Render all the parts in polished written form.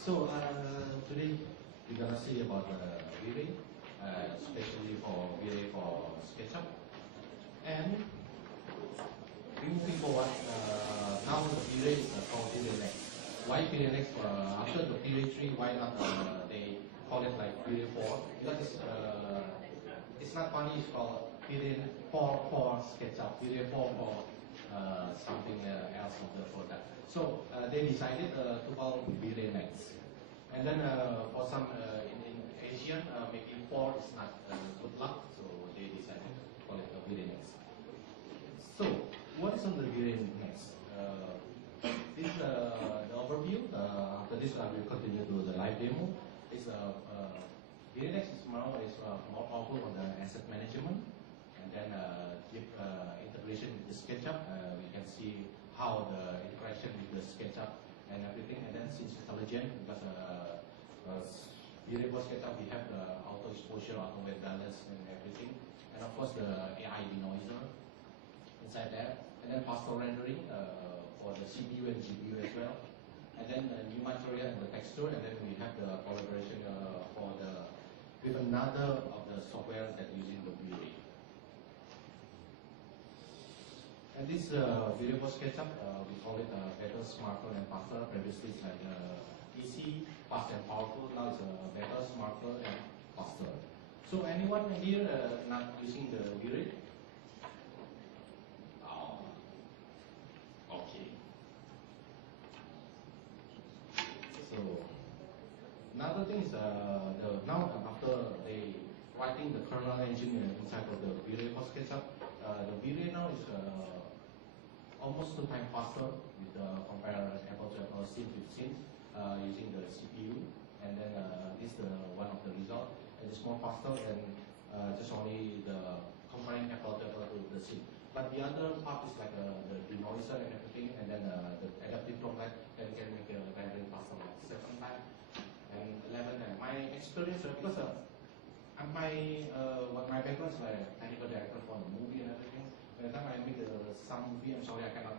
Today we're gonna see about V-Ray, especially for V-Ray for SketchUp. And moving forward, now the V-Ray is called V-Ray Next. Why V-Ray Next? After the V-Ray 3, why not they call it like V-Ray 4? Because it's not funny, it's called V-Ray 4 for SketchUp, V-Ray 4 for something else of the product. So they decided to call V-Ray Next. And then for some in Asian, maybe 4 is not good luck, so they decided to call it V-Ray Next. So what is on the V-Ray Next? This is the overview. After this, I will continue to the live demo. V-Ray Next is more powerful on the asset management, and then with integration with the SketchUp, we can see how the interaction with the SketchUp and everything. And then since intelligent, because V-Ray for SketchUp, we have the auto exposure, auto wet balance, and everything, and of course the AI denoiser inside there, and then faster rendering for the CPU and GPU as well, and then new material and the texture, and then we have the collaboration with another of the software that using the V-Ray. And this V-Ray for SketchUp, we call it better, smarter, and faster. Previously it's like easy, fast, and powerful. Now it's better, smarter, and faster. So anyone here not using the V-Ray? Oh, okay. So another thing is now after they writing the kernel engine inside of the V-Ray for SketchUp, the V-Ray now is almost 2 times faster with compare apple to apple, scene with scene, using the CPU, and then this is one of the results. And it's more faster than just only the comparing apple to apple to the scene. But the other part is like the denoiser and everything, and then the adaptive droplet can make the rendering faster, like 7 times and 11 times. My experience, because my background is like technical director for the movie and everything. By the time I make some movie, I'm sorry I cannot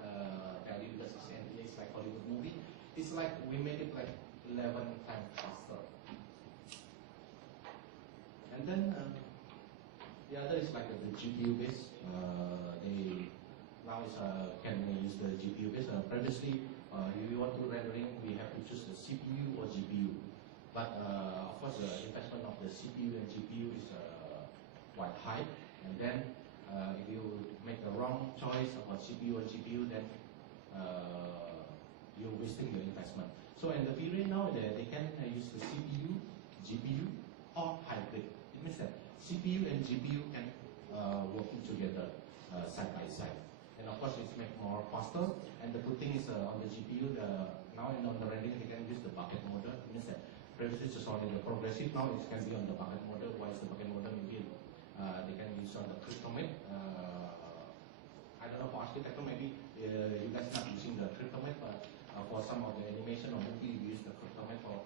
tell you because it's NDA, it's like Hollywood movie. It's like we make it like 11 times faster. And then the other is like the GPU base. They now is can use the GPU base. Previously, if you want to rendering, we have to choose the CPU or GPU. But of course, the investment of the CPU and GPU is quite high. And then if you make the wrong choice about CPU or GPU, then you're wasting your investment. So in the V-Ray now, they can use the CPU, GPU, or hybrid. It means that CPU and GPU can working together side by side. And of course, it's make more faster. And the good thing is on the GPU, now and on the rendering, they can use the bucket model. It means that previously it's just only the progressive. Now it can be on the bucket model. Why is the bucket model? Maybe they can use on the cryptomate. I don't know, for architecture, maybe you guys not using the cryptomate, but for some of the animation or movie, you use the cryptomate for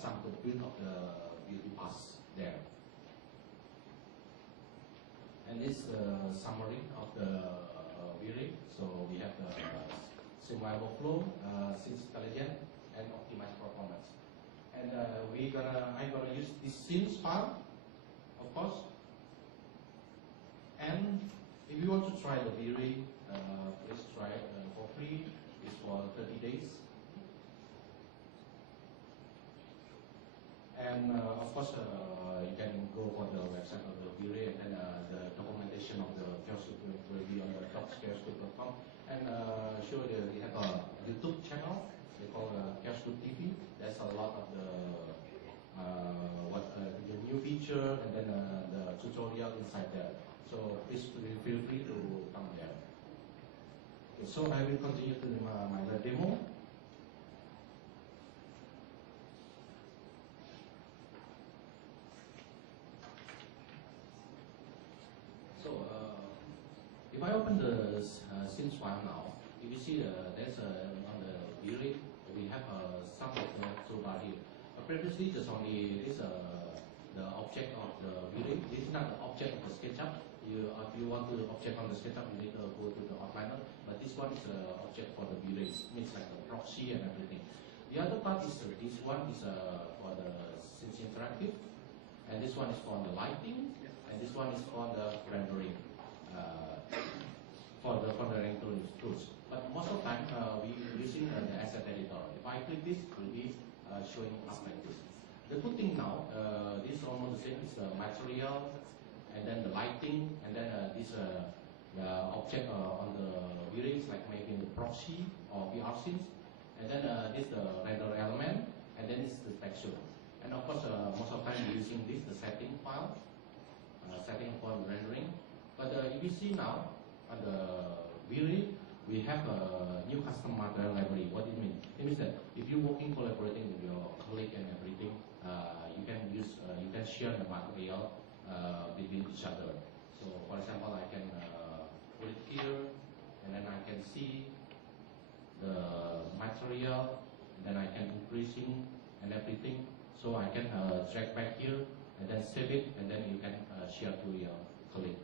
some of the build of the beauty pass there. And this is the summary of the V-Ray. So we have the simulable flow, scenes intelligent, and optimized performance. And I'm gonna use this scenes file, of course. And if you want to try the V-Ray, please try it for free. It's for 30 days. And of course, you can go for the website of the V-Ray, and the documentation of the SketchUp will be on the .sketchup.com. And sure, we have a YouTube channel. They call SketchUp TV. There's a lot of the new feature, and then the tutorial inside there. So please feel free to come there. Okay, so I will continue to my demo. So if I open the scenes file now, if you see there's on the V-Ray, we have some of the toolbar here. Previously, just only this the object of the V-Ray. This is not the object of the SketchUp. If you want to object on the SketchUp, you need to go to the outliner. But this one is the object for the V-Ray. It means like the proxy and everything. The other part is this one is for the Sense Interactive, and this one is for the lighting, and this one is for the rendering, for the rendering tools. But most of the time, we're using the asset editor. If I click this, it will be showing up like this. The good thing now, this is almost the same. It's the material, and then the lighting, and then this the object on the V-Ray is like maybe the proxy or VR scenes, and then this the render element, and then it's the texture. And of course, most of the time we're using this, the setting file, setting for the rendering. But if you see now on the V-Ray, we have a new custom material library. What it means? It means that if you're working, collaborating with your colleague and everything, you can use, you can share the material between each other. So, for example, I can put it here, and then I can see the material, and then I can increasing and everything. So I can drag back here, and then save it, and then you can share to your colleague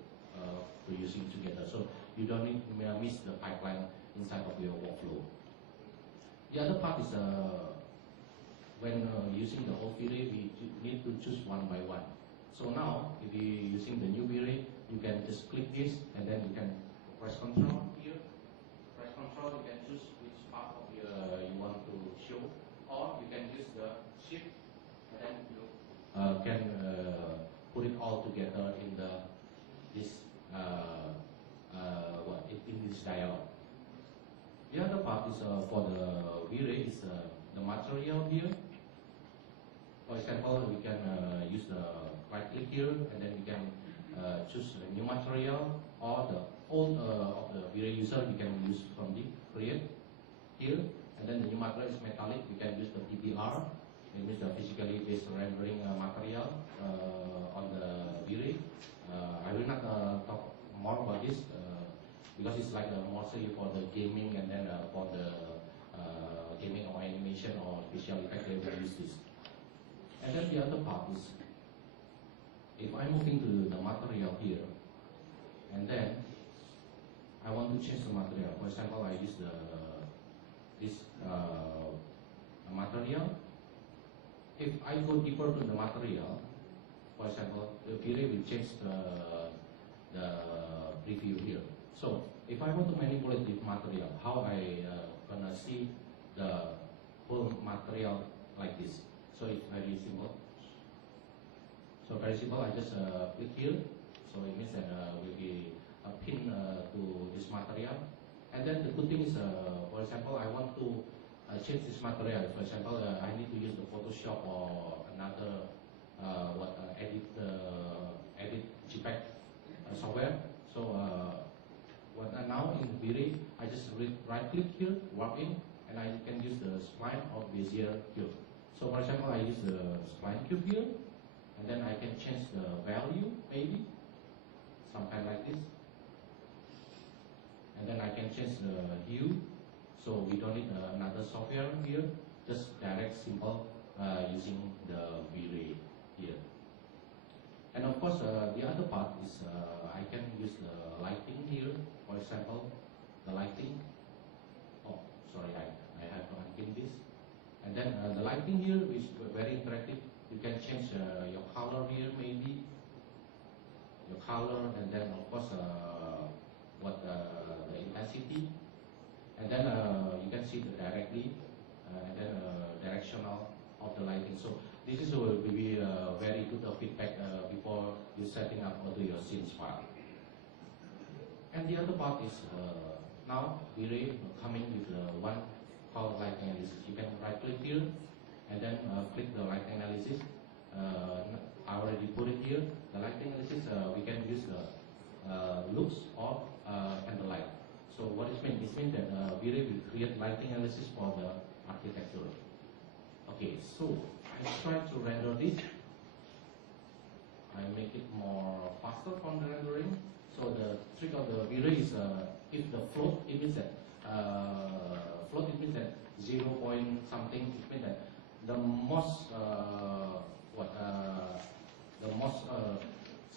to using together. So you don't need to miss the pipeline inside of your workflow. The other part is when using the old V-Ray, we need to choose one by one. So now, if you're using the new V-Ray, you can just click this, and then you can press Control here. Press Control, you can choose which part of your you want to show, or you can use the Shift, and then you can put it all together in this in this dialog. The other part is for the V-Ray is the material here. For example, we can use the right click here, and then we can choose a new material, or the old of the V-Ray user we can use from the create here, and then the new material is metallic. We can use the PBR, it means the physically based rendering material on the V-Ray. I will not talk more about this because it's like mostly for the gaming, and then for the gaming or animation or visual effect they will use this. And then the other part is, if I'm moving to the material here, and then I want to change the material. For example, I use this material. If I go deeper to the material, for example, the V-Ray will change the preview here. So if I want to manipulate this material, how I gonna see the whole material like this? So it's very simple. So very simple. I just click here. So it means that will be a pin to this material. And then the good thing is, for example, I want to change this material. For example, I need to use the Photoshop or another edit JPEG software. So now in V-Ray, I just right click here, work in, and I can use the spline or Bezier cube. So for example, I use the spline cube here, and then I can change the value maybe, sometime like this. And then I can change the hue. So we don't need another software here, just direct simple using the V-Ray here. And of course, the other part is I can use the lighting here. For example, the lighting. Oh, sorry, I have to unpin this. And then the lighting here is very interactive. You can change your color here, maybe your color, and then of course the intensity. And then you can see the directly, and then directional of the lighting. So this is will be very good feedback before you setting up all your scenes file. And the other part is now V-Ray coming with one called light analysis. You can right click here, and then click the light analysis. I already put it here. The light analysis we can use the looks or candlelight. So what it means? It means that V-Ray will create lighting analysis for the architecture. Okay, so I try to render this. I make it more faster from the rendering. So the trick of the V-Ray is if the float, it means that float, it means that 0 point something. It means that the most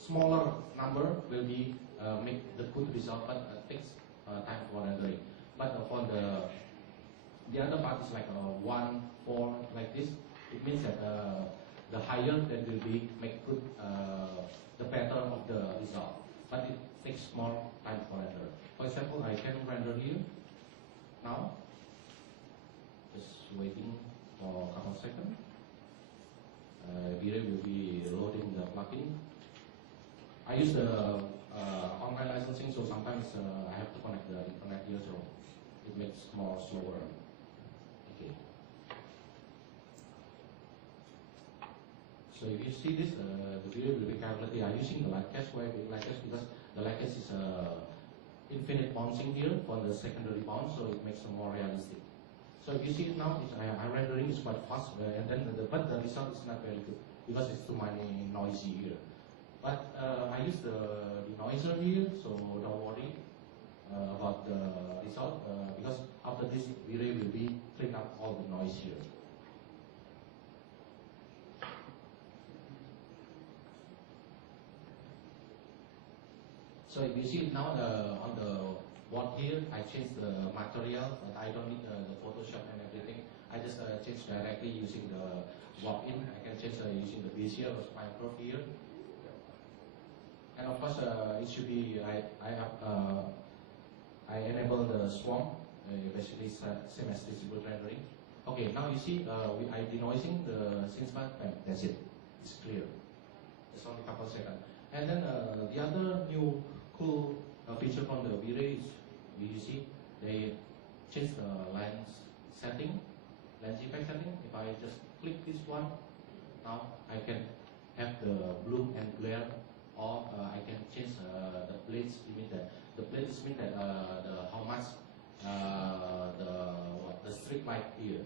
smaller number will be make the good result, but takes time for rendering. But for the The other part is like 1, 4, like this. It means that the higher that will be make good the better of the result. But it takes more time for render. For example, I can render here now. Just waiting for a couple of seconds. V-Ray will be loading the plugin. I use the online licensing, so sometimes I have to connect the internet here, so it makes more slower. Okay. So if you see this, the video will be calculated. I'm using the light cache. Why light cache? Because the light cache is infinite bouncing here for the secondary bounce, so it makes it more realistic. So if you see it now, I'm rendering is quite fast, and then but the result is not very good because it's too many noisy here. But I use the noiser here, so don't worry about the result because after this, V-Ray will be clean up all the noise here. So if you see it now on the board here, I changed the material, but I don't need the Photoshop and everything. I just change directly using the walk-in. I can change using the Bezier or Spine here. And of course, it should be, I enable the swamp, basically same as distributed rendering. Okay, now you see, I denoising the scene spot, and that's it. It's clear. It's only a couple of seconds. And then the other new cool feature from the V-Ray is, you see, they change the lens setting, lens effect setting. If I just click this one, now I can have the bloom and glare, or I can change the blades limiter. The blades mean that how much the streak light here.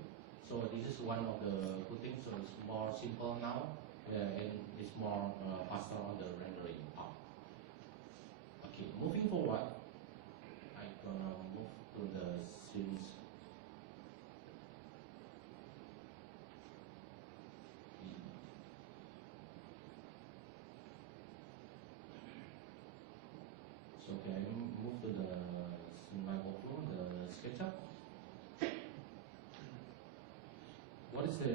So this is one of the good things. So it's more simple now, and it's more faster on the rendering part. Okay, moving forward, I'm gonna move to the scenes. So okay, I move to the my workflow, the SketchUp. What is the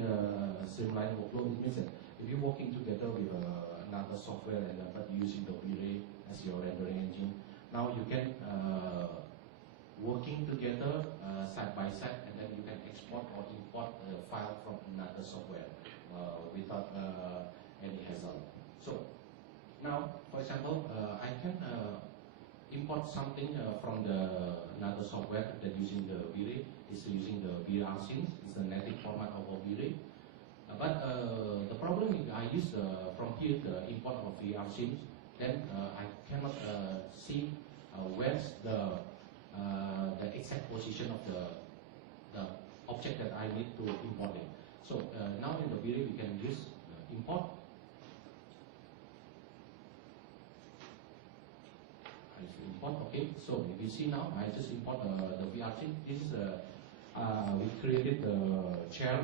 streamline workflow? It means that if you're working together with another software and but using the V-Ray as your rendering engine, now you can working together side by side, and then you can export or import a file from another software without any hassle. So now, for example, I can import something from another software that using the V-Ray. It's using the VR scenes. It's the native format of a V-Ray. But the problem is I use from here the import of VR scenes. Then I cannot see where's the exact position of the object that I need to import it. So now in the V-Ray we can use import. Okay, so if you see now, I just import the VR scene. This is we created the chair.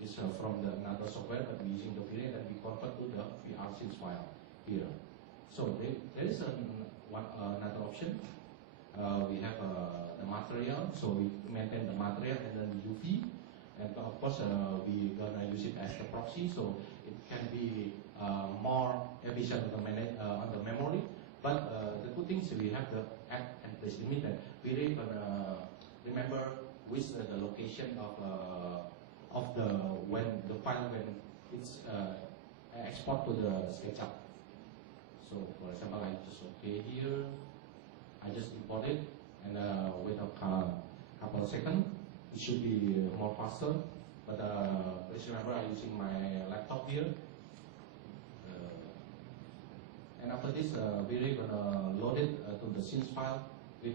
It's from another software, but we're using the V-Ray, and we convert to the VR scenes file here. So there is another option. We have the material, so we maintain the material and then UV, and of course we're gonna use it as the proxy, so it can be more efficient on the memory. But the good thing is we have the add and place limiter. We really gonna remember which the location of the when the file when it's export to the SketchUp. So for example, I just okay here. I just import it and wait a couple of seconds. It should be more faster. But please remember I'm using my laptop here. And after this, we're gonna load it to the scenes file with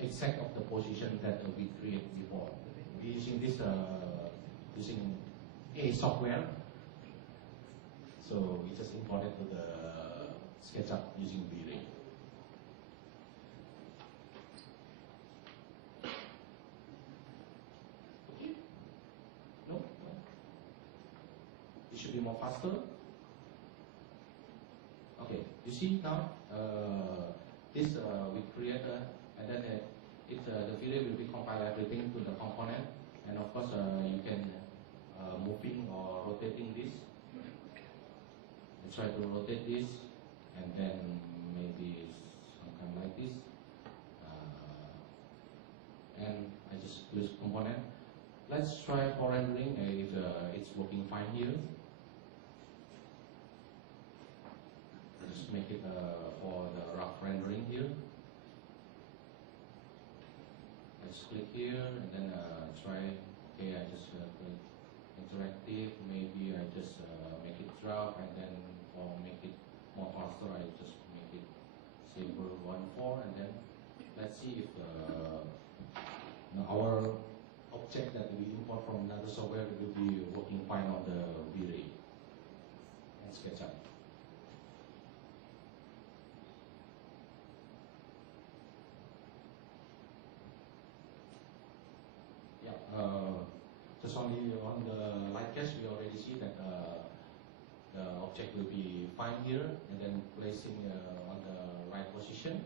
exact of the position that we created before. We're using this using a software, so we just import it to the SketchUp using V-Ray. Okay? No? It should be more faster. Okay, you see now this we create and then the V-Ray will be compile everything to the component, And of course, you can moving or rotating this. I try to rotate this, and then maybe something like this. And I just place component. Let's try for rendering if it's working fine here. Just make it for the rough rendering here. Let's click here and then try. Okay, I just click interactive. Maybe I just make it draft, and then for make it more faster, I just make it saver 1.4, and then let's see if our object that we import from another software will be working fine on the V-Ray and SketchUp. Yeah, just only on the light cache, we already see that the object will be fine here, and then placing on the right position.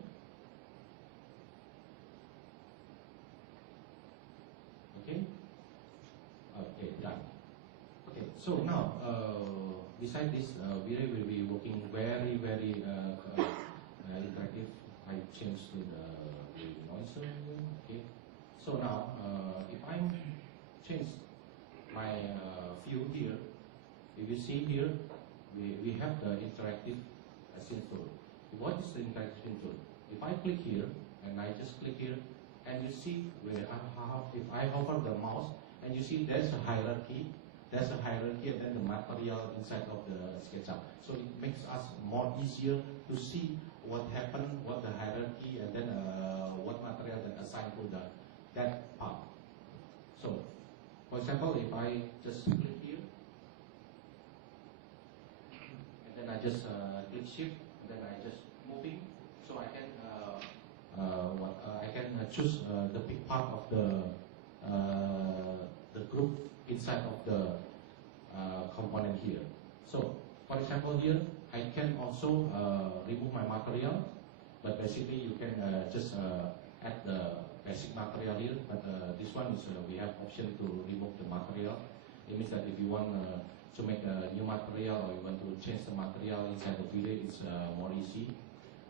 Okay. Okay, done. Okay, so now beside this, V-Ray will be working very interactive. I change to the noiser. Okay. So now, if I change my view here, if you see here, we have the interactive scene tool. What is the interactive tool? If I click here and I just click here, and you see where if I hover the mouse, and you see there's a hierarchy, and then the material inside of the SketchUp. So it makes us more easier to see what happened, what the hierarchy, and then what material that assigned to that part. So, for example, if I just click here, and then I just click shift, and then I just moving, so I can I can choose the big part of the group inside of the component here. So, for example, here I can also remove my material, but basically you can just add the basic material here. But this one is we have option to remove the material. It means that if you want to make a new material, or you want to change the material inside the video, it's more easy.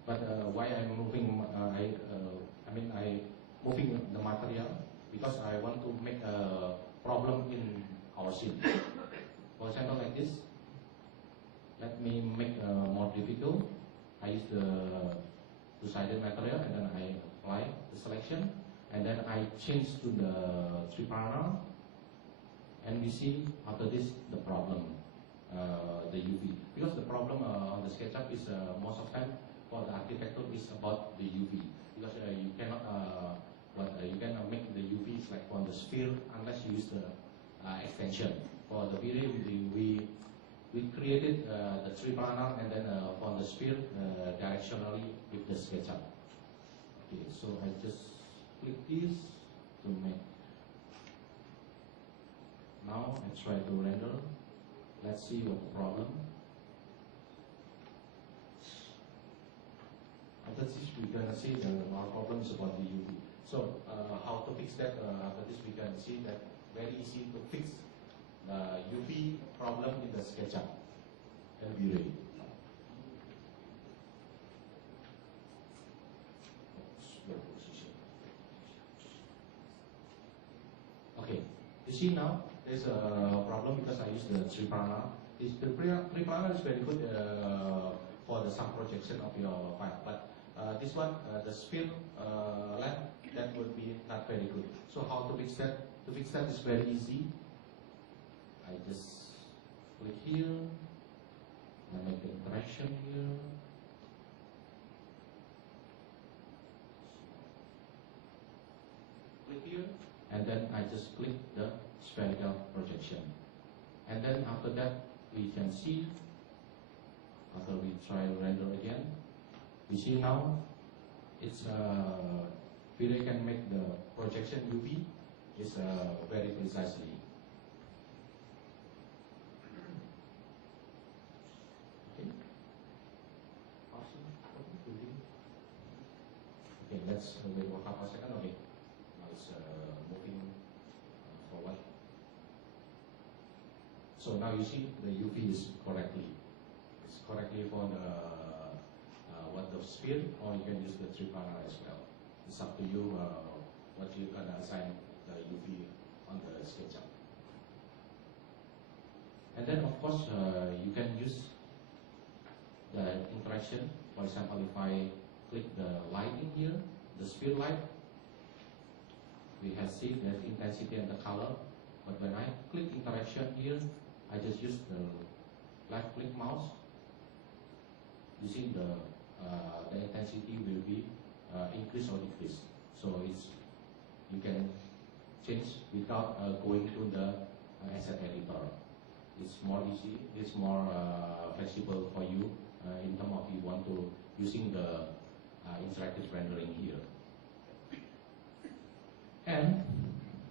But why I'm moving, I moving the material because I want to make a problem in our scene. For example, like this. Let me make more difficult. I use the two-sided material, and then I apply the selection, and then I change to the three-panel, and we see after this the problem, the UV. Because the problem on the SketchUp is most of the time for the architecture is about the UV, because you cannot you cannot make the UV is like on the sphere unless you use the extension. For the V-Ray, we created the three-panel, and then for the sphere directionally with the SketchUp. Okay, so I just click this to make. Now I try to render. Let's see what the problem. After this, we're gonna see that our problem is about the UV. So how to fix that? After this, we can see that very easy to fix the UV problem in the SketchUp and V-Ray. Okay, you see now there's a problem because I use the three-panel. The three-panel is very good for the some projection of your file, but this one, the sphere length, that would be not very good. So how to fix that? To fix that is very easy. I just click here, and make the interaction here. Click here, and then I just click the spherical projection. And then after that, we can see, after we try to render again, we see now, it's V-Ray can make the projection UV is very precisely. Okay, let's wait for half a second. Okay, now it's moving forward. So now you see the UV is correctly. It's correctly for the what the sphere, or you can use the tripara as well. It's up to you what you can assign the UV on the SketchUp. And then of course you can use the interaction. For example, if I click the lighting here, the sphere light, we have seen the intensity and the color. But when I click interaction here, I just use the left click mouse. You see the intensity will be increase or decrease. So you can change without going to the asset editor. It's more easy. It's more flexible for you in terms of you want to using the interactive rendering here. And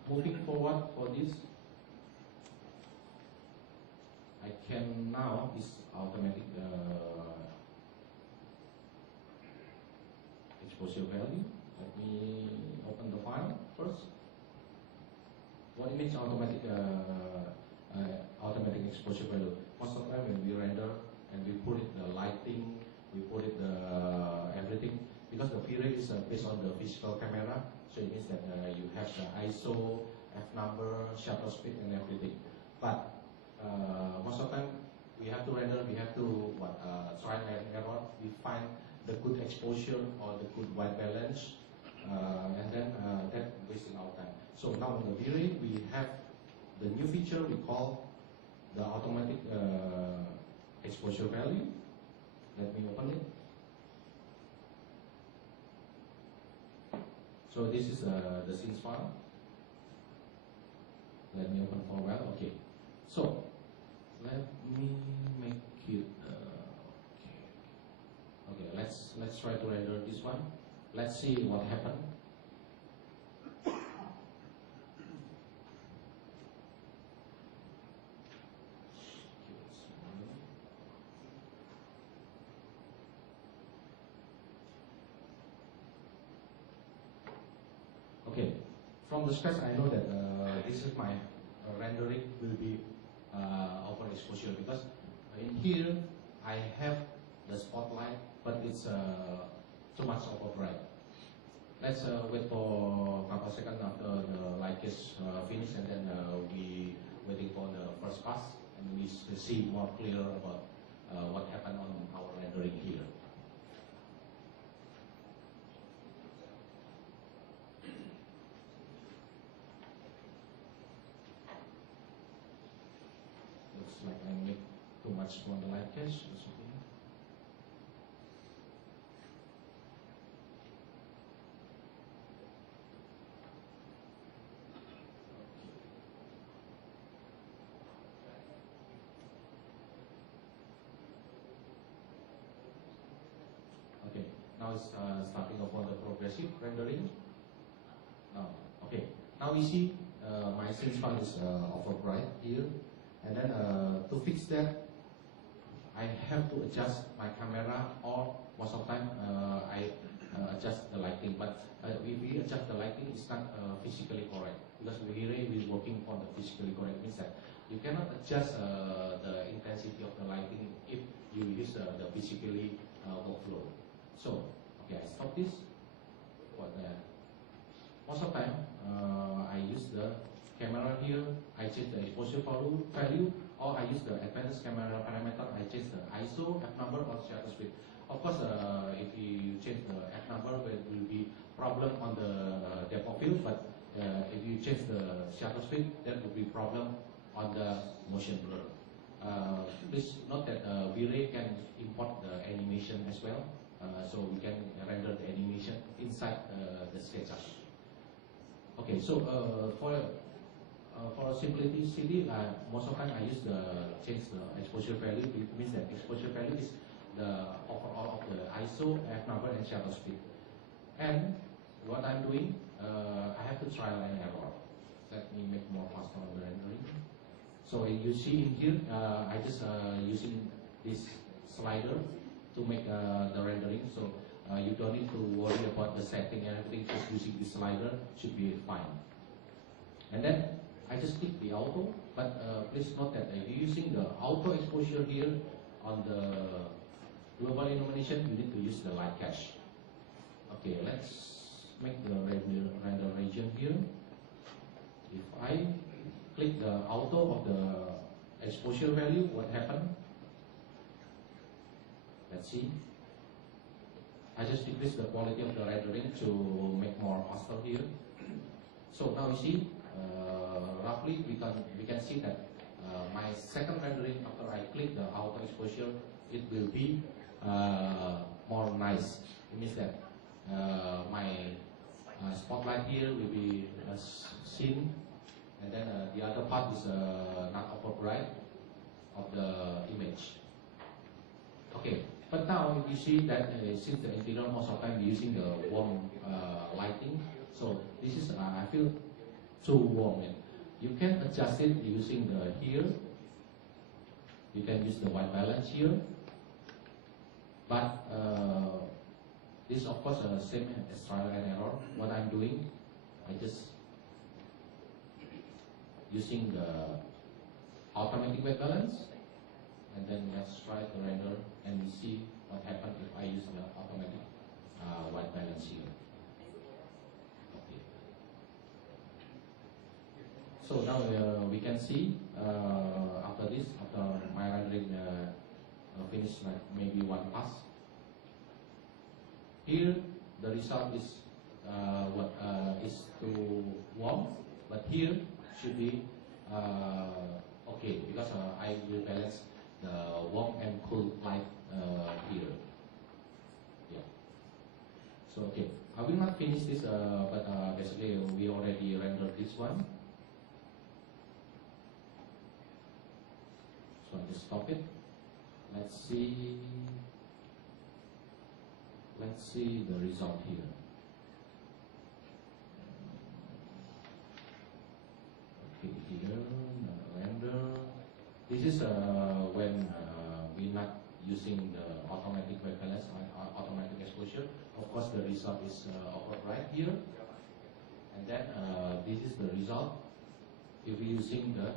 moving forward for this, I can now this automatic exposure value. Let me open the file first. What it means automatic automatic exposure value. Most of the time when we render and we put it the lighting, we put it the everything, because the V-Ray is based on the physical camera, so it means that you have the ISO, f number, shutter speed, and everything. But most of the time we have to render, we have to try and error. We find the good exposure or the good white balance, and then that wasting our time. So now in the V-Ray we have the new feature we call the automatic exposure value. Let me open it. So this is the scenes file. Let me open for a while. Okay. So let me make it. Okay. Let's try to render this one. Let's see what happened. Okay, from the scratch I know that this is my rendering will be overexposure, because in here I have the spotlight, but it's too much overbright. Let's wait for a couple of seconds after the light is finished, and then we waiting for the first pass, and we see more clear about what happened on our rendering here. Like I make too much for the light cache or something. Okay, now it's starting off on the progressive rendering. Now, okay, now we see my scenes file is overbright here. And then to fix that, I have to adjust my camera, or most of the time I adjust the lighting. But if we adjust the lighting, it's not physically correct, because V-Ray is working on the physically correct. Means that you cannot adjust the intensity of the lighting if you use the physically workflow. So, okay, I stop this. But most of the time I use the camera here, I change the exposure value, or I use the advanced camera parameter, I change the ISO, f number, or shutter speed. Of course, if you change the f number, there will be problem on the depth of field, but if you change the shutter speed, that will be problem on the motion blur. Please note that V-Ray can import the animation as well, so we can render the animation inside the SketchUp. Okay, so for simplicity, most of the time I use change the exposure value. It means that exposure value is the overall of the ISO, f number, and shutter speed. And what I'm doing, I have to trial and error. Let me make more faster on the rendering. So you see in here, I just using this slider to make the rendering. So you don't need to worry about the setting and everything. Just using this slider should be fine. And then I just click the auto, but please note that if you're using the auto exposure here on the global illumination, you need to use the light cache. Okay, let's make the render region here. If I click the auto of the exposure value, what happened? Let's see. I just decrease the quality of the rendering to make more faster here. So now you see, roughly we can see that my second rendering after I click the auto exposure, it will be more nice. It means that my spotlight here will be seen, and then the other part is not over bright of the image. Okay, but now you see that since the interior most of the time using the warm lighting, so this is I feel too warm. You can adjust it using the here. You can use the white balance here, but this of course same as trial and error. What I'm doing, I just using the automatic white balance, and then let's try to render and see what happens if I use the automatic white balance here. Okay. So now we can see after this, after my rendering finish like maybe one pass. Here the result is what is too warm, but here should be okay because I will balance the warm and cool light here. Yeah. So okay, I will not finish this, but basically we already rendered this one. So I just stop it. Let's see. Let's see the result here. Okay, here render. This is when we're not using the automatic white balance, automatic exposure. Of course, the result is upper right here, and then this is the result if we're using the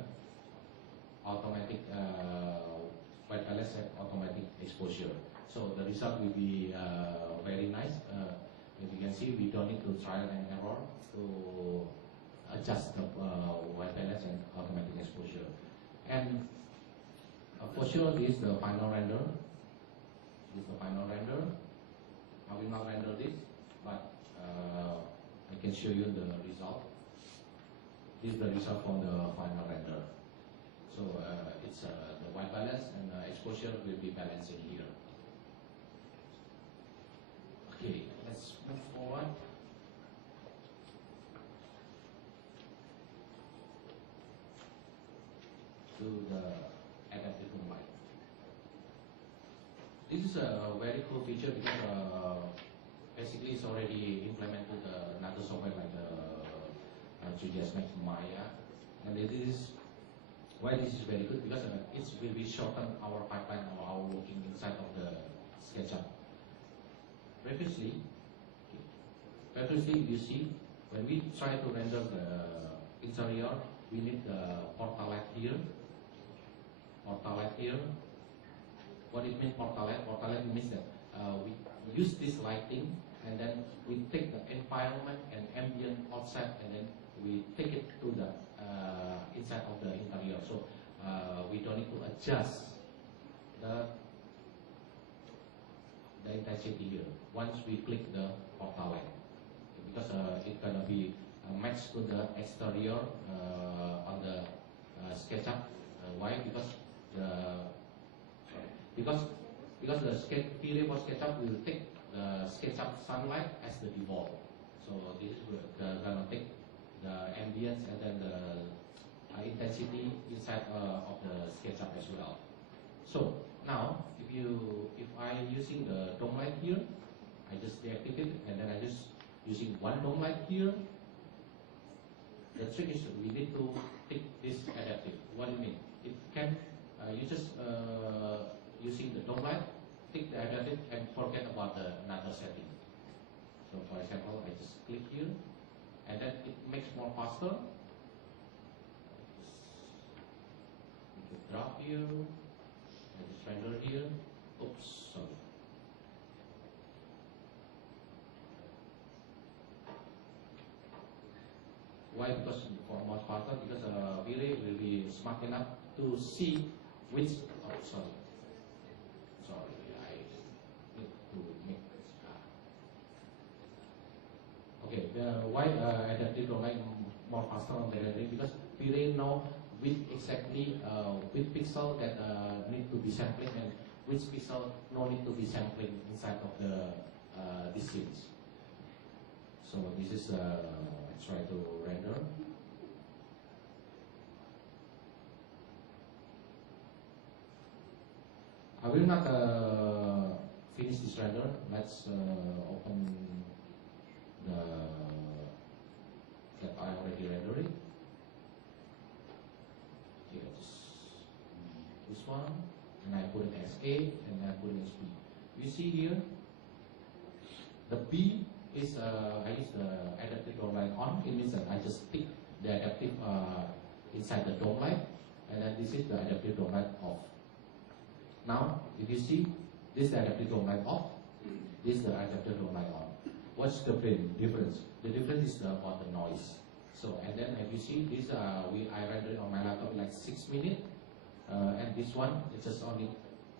automatic white balance and automatic exposure. So the result will be very nice. As you can see, we don't need to trial and error to adjust the white balance and automatic exposure. And for sure, this is the final render. This is the final render. I will not render this, but I can show you the result. This is the result for the final render. So it's the white balance and exposure will be balancing here. Okay, let's move forward. To the adaptive light. This is a very cool feature because basically it's already implemented another software like the 3ds Max Maya, and it is why this is very good because it will be shorten our pipeline or our working inside of the SketchUp. Previously, you see when we try to render the interior, we need the portal light here. Portal light here. What it means portal light? Portal light means that we use this lighting and then we take the environment and ambient outside and then we take it to the inside of the interior. So we don't need to adjust the intensity here once we click the portal light because it's gonna be matched to the exterior on the SketchUp. Why? Because the theory for SketchUp will take the SketchUp sunlight as the default. So this is gonna take the ambience and then the intensity inside of the SketchUp as well. So now if I using the dome light here, I just deactivate it and then I just using one dome light here. The trick is we need to pick this adaptive. What do you mean? It can you just using the dome light, pick the adaptive and forget about the another setting. So for example, I just click here, and then it makes more faster. drop here, I just render here. Oops, sorry. Why? Because for more faster, because V-Ray will be smart enough to see which. Oh, sorry. Sorry, I need to make this. Okay, why adaptive domain more faster on the rendering? Because V-Ray know which exactly which pixel that need to be sampling and which pixel no need to be sampling inside of the scenes. So this is try to render. I will not finish this render. Let's open the that I already rendered. Okay, this one, and I put it as A, and I put it as B. You see here, the B is I use the adaptive dome light on. It means that I just pick the adaptive inside the dome light, and then this is the adaptive dome light off. Now, if you see, this is the adaptive dome light off, this is the adaptive dome light on. What's the difference? The difference is about the noise. So, and then if you see this, I rendered on my laptop like 6 minutes, and this one it's just only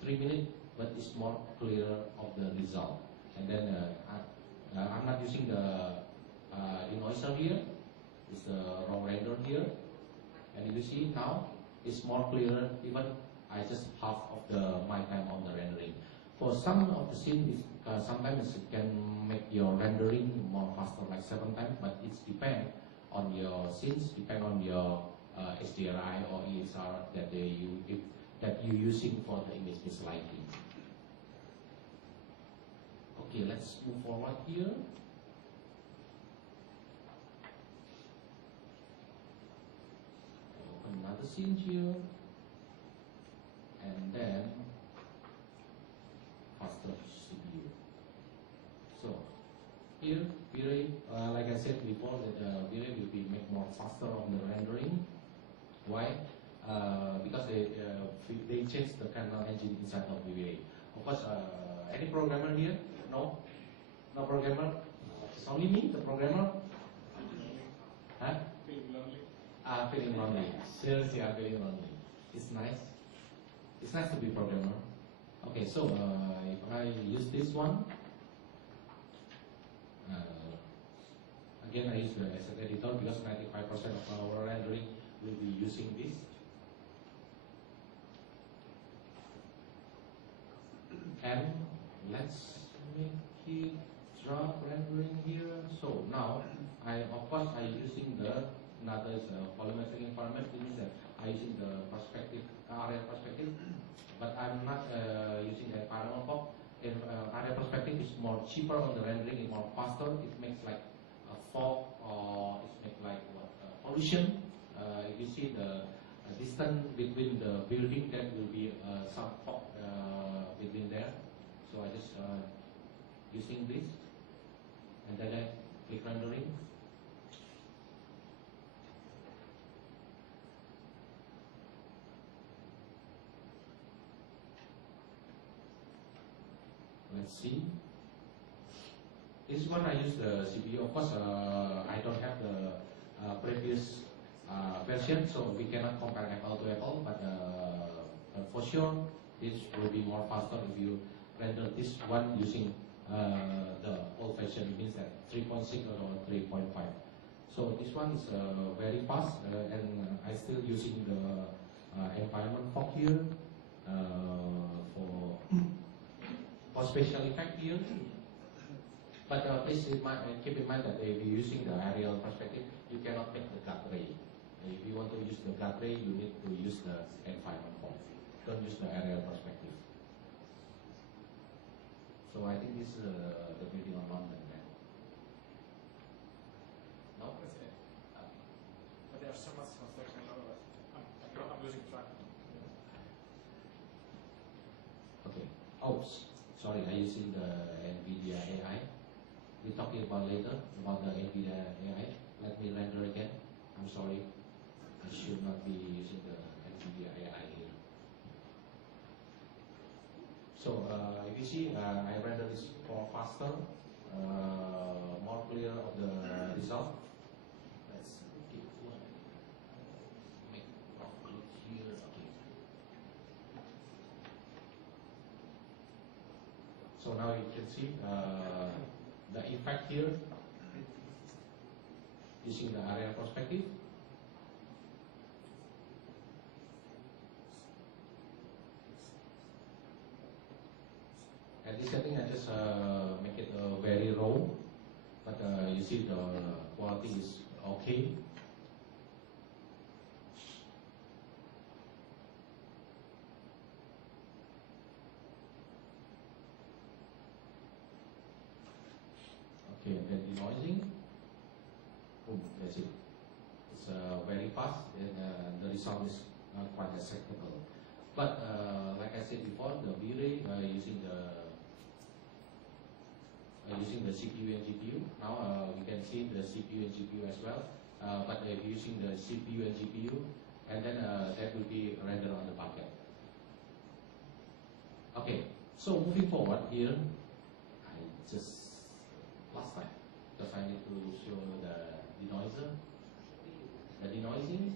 3 minutes, but it's more clearer of the result. And then I'm not using the denoiser here. It's the raw render here, and you see now it's more clearer. Even I just half of my time on the rendering. For some of the scenes, sometimes it can make your rendering more faster, like 7 times. But it's depend on your scenes, depend on your HDRI or ESR that you're using for the image mislighting. Okay, let's move forward here. Open another scene here, and then faster CPU. So here, V-Ray, like I said before, that V-Ray will be make more faster on the rendering. Why? Because they changed the kernel engine inside of V-Ray. Of course, any programmer here? No? No programmer? It's only me, the programmer? Huh? Feeling lonely. Feeling lonely. Seriously, I'm feeling lonely. It's nice. It's nice to be programmer. Okay, so if I use this one, again I use the asset editor because 95% of our rendering will be using this. And let's make it drop rendering here. So now, of course I using another volumetric environment. It means that I using the perspective, area perspective, but I'm not using the panorama box. Area perspective is more cheaper on the rendering, it's more faster. It makes like a fog, or it makes like what pollution. If you see the distance between the building, that will be some fog between there. So I just using this, and then I click rendering. Let's see. This one I use the CPU. Of course, I don't have the previous version, so we cannot compare apple to apple. But for sure, this will be more faster if you render this one using the old version. It means that 3.6 or 3.5. So this one is very fast, and I still using the environment fog here for special effect here. But please keep in mind that if you're using the aerial perspective, you cannot make the gut ray. If you want to use the gut ray, you need to use the environment fog. Don't use the aerial perspective. So I think this is the video on London. No? That's it. But there's so much construction all of it. I'm losing track. Okay. Oops. Sorry, I'm using the NVIDIA AI. We're talking about later about the NVIDIA AI. Let me render again. I'm sorry. I should not be using the NVIDIA AI here. So if you see, I render this for faster, more clear of the result. Let's keep one. Make upload here. Okay. So now you can see the effect here using the area perspective. At this setting, I just make it very raw, but you see the quality is okay. Okay, and then denoising. Boom, that's it. It's very fast, and the result is quite acceptable. But like I said before, the V-Ray using the CPU and GPU. Now we can see the CPU and GPU as well. But if using the CPU and GPU, and then that will be rendered on the backend. Okay, so moving forward here, I just last time because I need to show the denoiser, the denoising.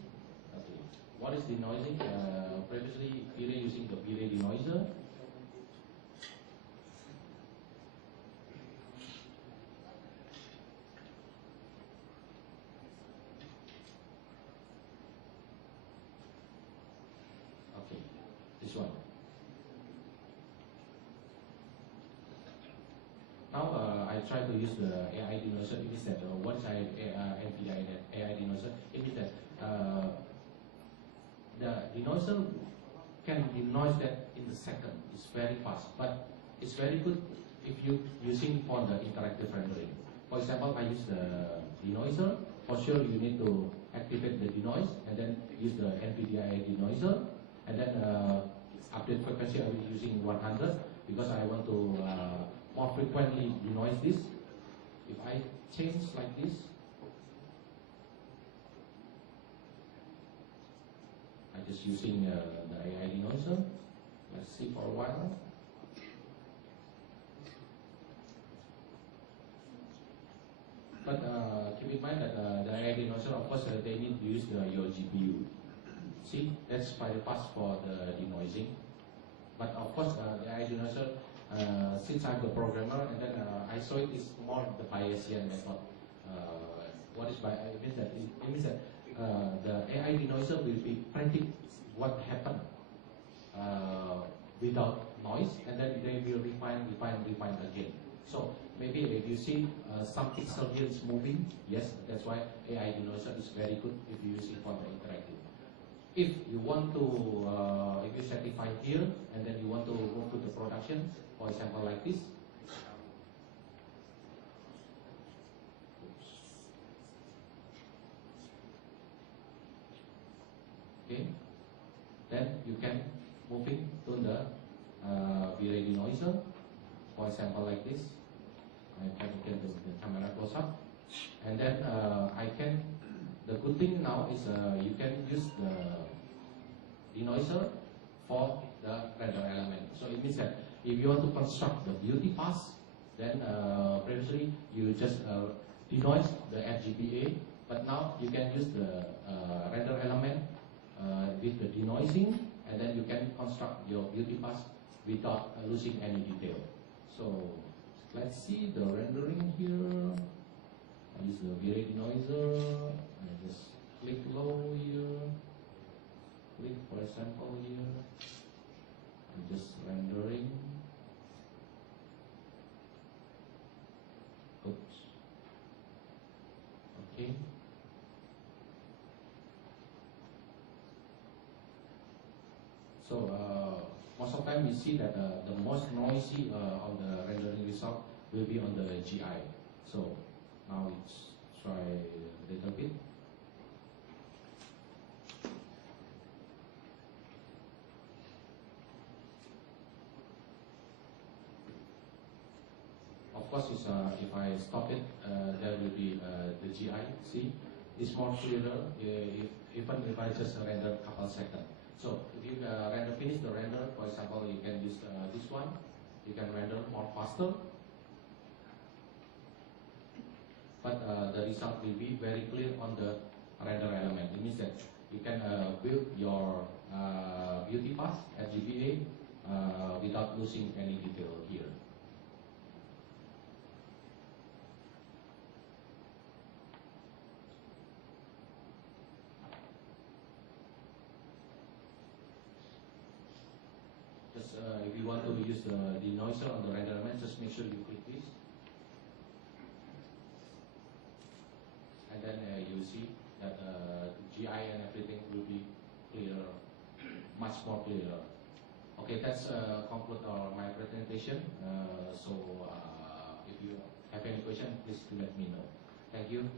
Okay, what is denoising? Previously, V-Ray using the V-Ray denoiser. This one. Now I try to use the AI denoiser. It means that once I NVIDIA AI denoiser, it means that the denoiser can denoise that in the second. It's very fast, but it's very good if you using for the interactive rendering. For example, I use the denoiser. For sure, you need to activate the denoise and then use the NVIDIA AI denoiser. And then update frequency I will be using 100 because I want to more frequently denoise this. If I change like this, I'm just using the AI denoiser. Let's see for a while. But keep in mind that the AI denoiser, of course, they need to use your GPU. See, that's very fast for the denoising. But of course, the AI denoiser, since I'm the programmer, and then I saw it is more the Bayesian method. What is Bayesian? It means that the AI denoiser will be predict what happened without noise, and then they will refine again. So maybe if you see some pixel here is moving, yes, that's why AI denoiser is very good if you use it for the interactive. If you want to, if you certify here and then you want to go to the production, for example like this. Okay, then you can move it to the V-Ray denoiser, for example like this. I can get the camera close up, and then I can. The good thing now is you can use the denoiser for the render element. So it means that if you want to construct the beauty pass, then previously you just denoise the FGPA, but now you can use the render element with the denoising, and then you can construct your beauty pass without losing any detail. So let's see the rendering here. I use the V-Ray denoiser. I just click low here. Click for example here. I'm just rendering. Oops. Okay. So most of the time we see that the most noisy of the rendering result will be on the GI. So now let's try a little bit. Of course, if I stop it, there will be the GI. See, it's more clearer even if I just render a couple seconds. So if you finish the render, for example, you can use this one. You can render more faster, but the result will be very clear on the render element. It means that you can build your beauty path at GBA without losing any detail here. Just if you want to use the denoiser on the render element, just make sure you click this, and then you see that GI and everything will be clear, much more clearer. Okay, that's conclude my presentation. So if you have any question, please let me know. Thank you.